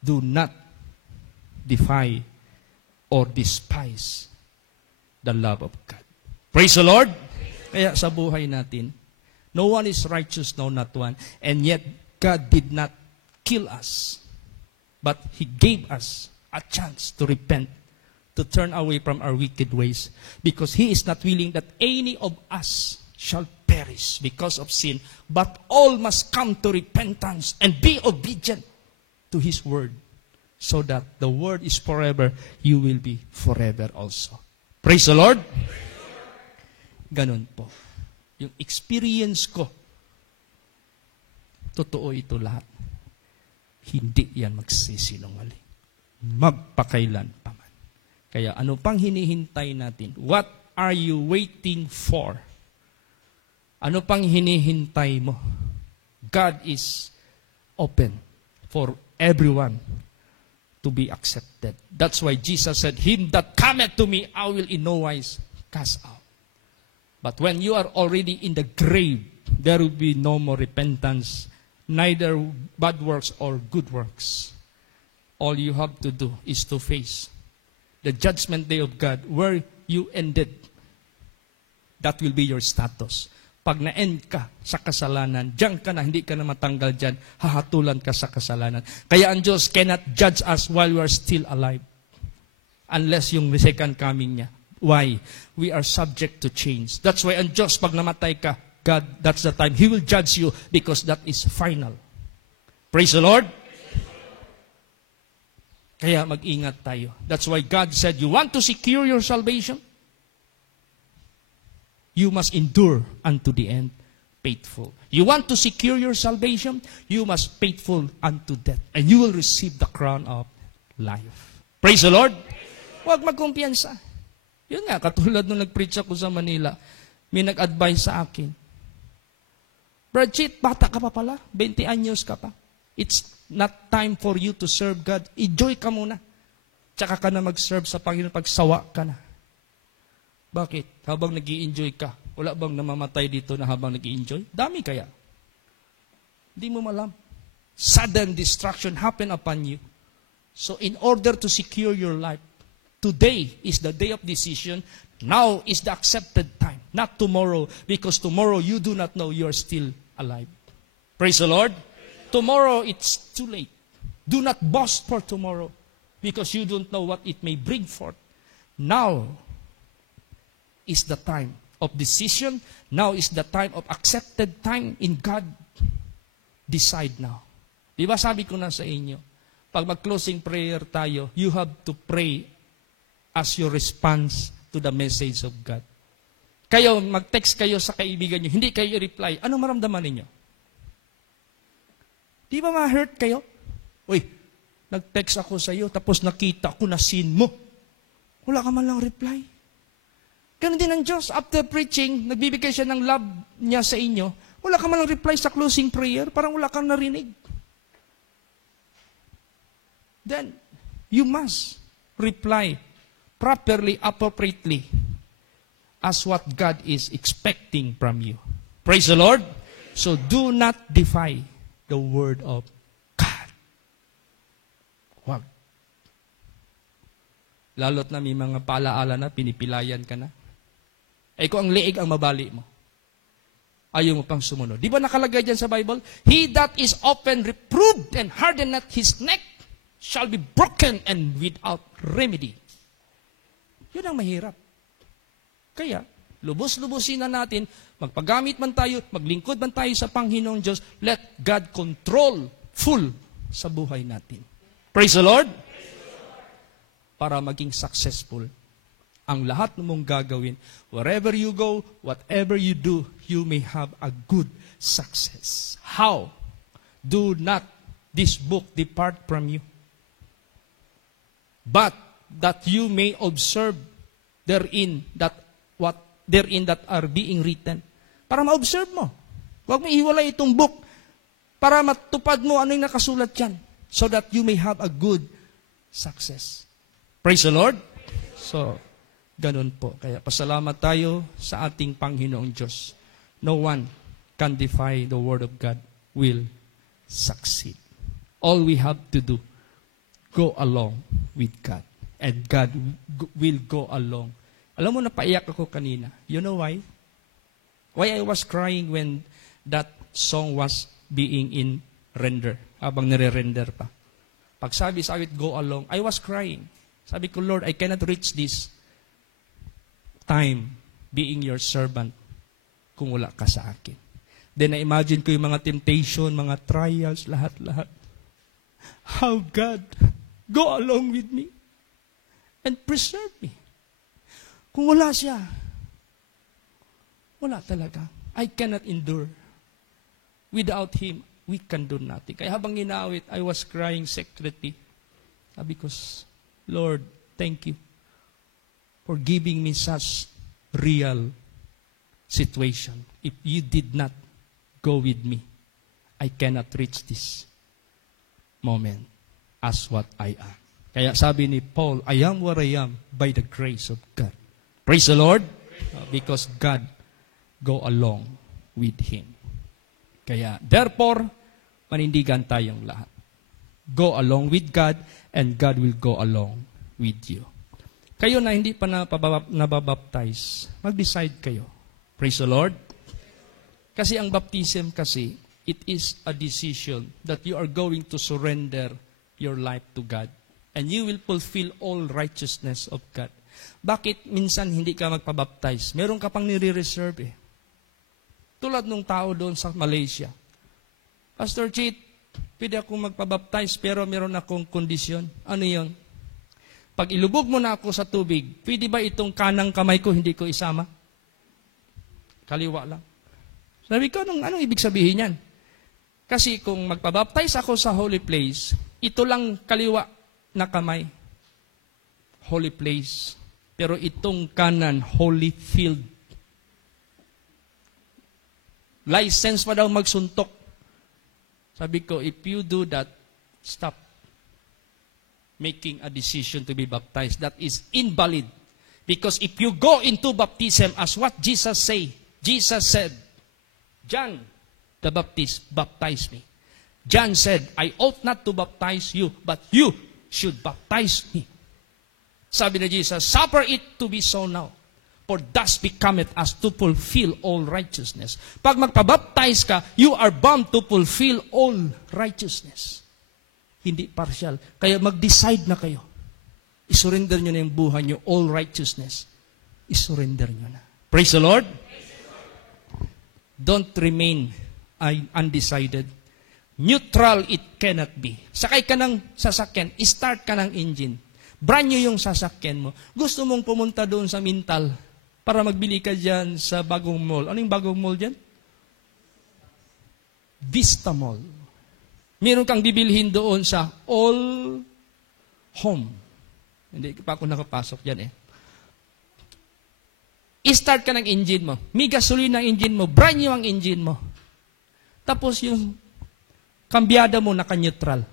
Do not defy or despise the love of God. Praise the Lord! Kaya sa buhay natin, no one is righteous, no, not one. And yet, God did not kill us. But He gave us a chance to repent, to turn away from our wicked ways. Because He is not willing that any of us shall perish because of sin. But all must come to repentance and be obedient to His word. So that the word is forever, you will be forever also. Praise the Lord! Ganon po. Yung experience ko, totoo ito lahat. Hindi yan magsisinungaling. Magpakailan pa man. Kaya ano pang hinihintay natin? What are you waiting for? Ano pang hinihintay mo? God is open for everyone to be accepted. That's why Jesus said, Him that cometh to me, I will in no wise cast out. But when you are already in the grave, there will be no more repentance, neither bad works or good works. All you have to do is to face the judgment day of God where you ended. That will be your status. Pag na-end ka sa kasalanan, diyan ka na, hindi ka na matanggal diyan, hahatulan ka sa kasalanan. Kaya ang Diyos cannot judge us while we are still alive. Unless yung second coming niya. Why? We are subject to change. That's why ang Diyos, pag namatay ka, God, that's the time He will judge you because that is final. Praise the Lord! Kaya mag-ingat tayo. That's why God said, you want to secure your salvation? You must endure unto the end, faithful. You want to secure your salvation? You must faithful unto death. And you will receive the crown of life. Praise the Lord! Huwag magkumpiyansa. Yun nga, katulad nung nag-preach ako sa Manila, may nag-advise sa akin. Brad Chit, bata ka pa pala, 20 anyos ka pa. It's not time for you to serve God. Enjoy ka muna. Tsaka ka na mag-serve sa Panginoon pag sawa ka na. Bakit? Habang nag-i-enjoy ka, wala bang namamatay dito na habang nag-i-enjoy? Dami kaya. Hindi mo malam. Sudden destruction happen upon you. So in order to secure your life, today is the day of decision. Now is the accepted time. Not tomorrow. Because tomorrow you do not know you are still alive. Praise the Lord. Tomorrow it's too late. Do not boast for tomorrow. Because you don't know what it may bring forth. Now is the time of decision. Now is the time of accepted time in God. Decide now. Di ba sabi ko na sa inyo, pag mag-closing prayer tayo, you have to pray as your response to the message of God. Kayo, mag-text kayo sa kaibigan nyo, hindi kayo i-reply, ano maramdaman ninyo? Di ba ma-hurt kayo? Uy, nag-text ako sa iyo, tapos nakita ko na sin mo. Wala ka man lang reply. Ganun din ang Diyos. After preaching, nagbibigay siya ng love niya sa inyo, wala ka man lang reply sa closing prayer, parang wala kang narinig. Then, you must reply properly, appropriately, as what God is expecting from you. Praise the Lord. So do not defy the word of God. Wag. Lalot na may mga paalaala na, pinipilayan ka na. Eh kung ang liig ang mabali mo, ayaw mo pang sumunod. Di ba nakalagay dyan sa Bible? He that is often reproved and hardeneth his neck shall be broken and without remedy. Yun ang mahirap. Kaya, lubos-lubusin na natin, magpagamit man tayo, maglingkod man tayo sa Panginoong Diyos, let God control full sa buhay natin. Praise the Lord! Para maging successful ang lahat ng mong gagawin. Wherever you go, whatever you do, you may have a good success. How? Do not this book depart from you, but that you may observe therein that are being written. Para ma-observe mo. Huwag mo ihiwalay itong book para matupad mo ano yung nakasulat dyan so that you may have a good success. Praise the Lord. So, Ganun po. Kaya pasalamat tayo sa ating Panginoong Diyos. No one can defy the Word of God will succeed. All we have to do, go along with God. And God will go along. Alam mo, napaiyak ako kanina. You know why? Why I was crying when that song was being in render, habang nire-render pa. Pag sabi sa awit, go along, I was crying. Sabi ko, Lord, I cannot reach this time being your servant kung wala ka sa akin. Then I imagine ko yung mga temptation, mga trials, lahat-lahat. How God, go along with me and preserve me. Kung wala siya, wala talaga. I cannot endure. Without Him, we can do nothing. Kaya habang ginawit, I was crying secretly. Sabi ko, Lord, thank you for giving me such real situation. If you did not go with me, I cannot reach this moment as what I am. Kaya sabi ni Paul, I am what I am by the grace of God. Praise the Lord. Because God go along with Him. Kaya, therefore, panindigan tayong lahat. Go along with God and God will go along with you. Kayo na hindi pa nababaptize, mag-decide kayo. Praise the Lord. Kasi ang baptism kasi, it is a decision that you are going to surrender your life to God. And you will fulfill all righteousness of God. Bakit minsan hindi ka magpabaptize? Meron ka pang nire-reserve eh. Tulad nung tao doon sa Malaysia. Pastor Chit, pwede akong magpabaptize pero meron akong kondisyon. Ano yun? Pag ilubog mo na ako sa tubig, pwede ba itong kanang kamay ko hindi ko isama? Kaliwa lang. Sabi ko, anong ibig sabihin yan? Kasi kung magpabaptize ako sa holy place, ito lang kaliwa na kamay. Holy place. Pero itong kanan, holy field. License pa daw magsuntok. Sabi ko, if you do that, stop making a decision to be baptized. That is invalid. Because if you go into baptism as what Jesus said, John the Baptist baptized me. John said, I ought not to baptize you, but you should baptize me. Sabi ni Jesus, suffer it to be so now. For thus becometh us to fulfill all righteousness. Pag magpabaptize ka, you are bound to fulfill all righteousness. Hindi partial. Kaya mag-decide na kayo. Isurrender nyo na yung buhay nyo, all righteousness. Isurrender nyo na. Praise the Lord. Don't remain undecided. Neutral it cannot be. Sakay ka ng sasakyan, start ka ng engine. Brand new yung sasakyan mo. Gusto mong pumunta doon sa Mintal para magbili ka dyan sa bagong mall. Ano yung bagong mall dyan? Vista Mall. Meron kang bibilhin doon sa All Home. Hindi pa ako nakapasok dyan eh. I-start ka ng engine mo. May gasolina ang engine mo. Brand new ang engine mo. Tapos yung kambyada mo naka-neutral.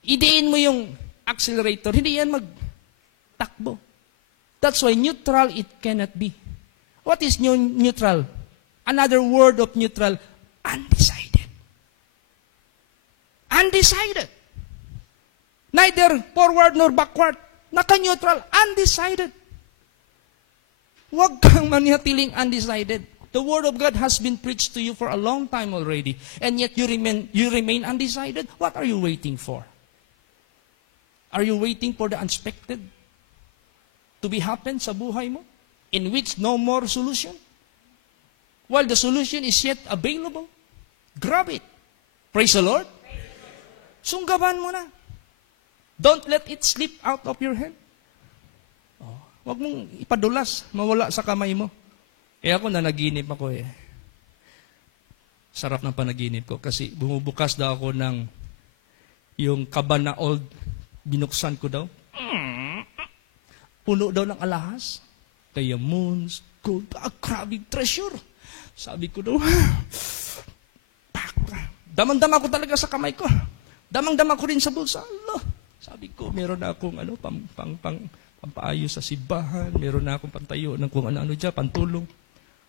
Idiin mo yung accelerator. Hindi yan magtakbo. That's why neutral it cannot be. What is neutral? Another word of neutral, undecided. Undecided. Neither forward nor backward. Naka-neutral, undecided. Huwag kang manatiling undecided. The Word of God has been preached to you for a long time already, and yet you remain undecided. What are you waiting for? Are you waiting for the unexpected to be happen sa buhay mo, in which no more solution? While the solution is yet available, grab it. Praise the Lord. Sunggaban mo na. Don't let it slip out of your hand. Huwag mong ipadulas, mawala sa kamay mo. Kaya ako nanaginip ako eh. Sarap ng panaginip ko kasi bumubukas daw ako ng yung kaba na old, binuksan ko daw. Puno daw ng alahas. Diamonds, gold, grabe treasure. Sabi ko daw, damang-dama ko talaga sa kamay ko. Damang-dama ko rin sa bulsa. Allah. Sabi ko, meron na akong pampaayos sa simbahan, meron na akong pantayo ng kung ano-ano dyan, pantulong.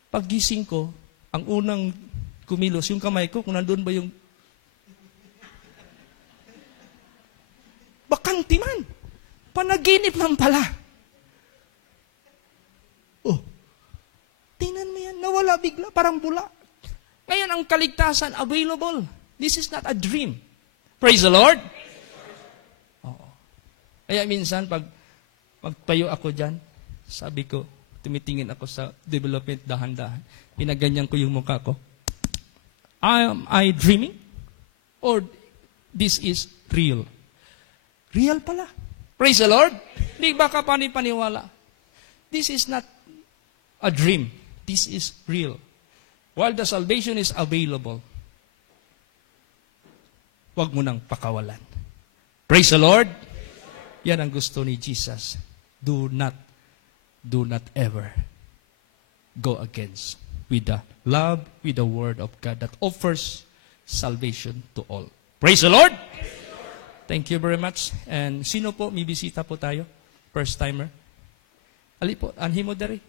Paggising ko, ang unang kumilos, yung kamay ko, kung nandun ba yung bakanti man. Panaginip man pala. Oh, tingnan mo yan, nawala bigla, parang bula. Ngayon, ang kaligtasan, available. This is not a dream. Praise the Lord. Oo. Kaya minsan, pag magtayo ako dyan, sabi ko, tumitingin ako sa development dahan-dahan. Pinaganyan ko yung mukha ko. Am I dreaming? Or this is real? Real pala. Praise the Lord. Hindi ba ka panipaniwala? This is not a dream. This is real. While the salvation is available, huwag mo nang pakawalan. Praise the Lord. Yan ang gusto ni Jesus. Do not ever go against with the love, with the word of God that offers salvation to all. Praise the Lord. Thank you very much. And sino po, may bisita po tayo? First timer. Ali po, anhin mo dari.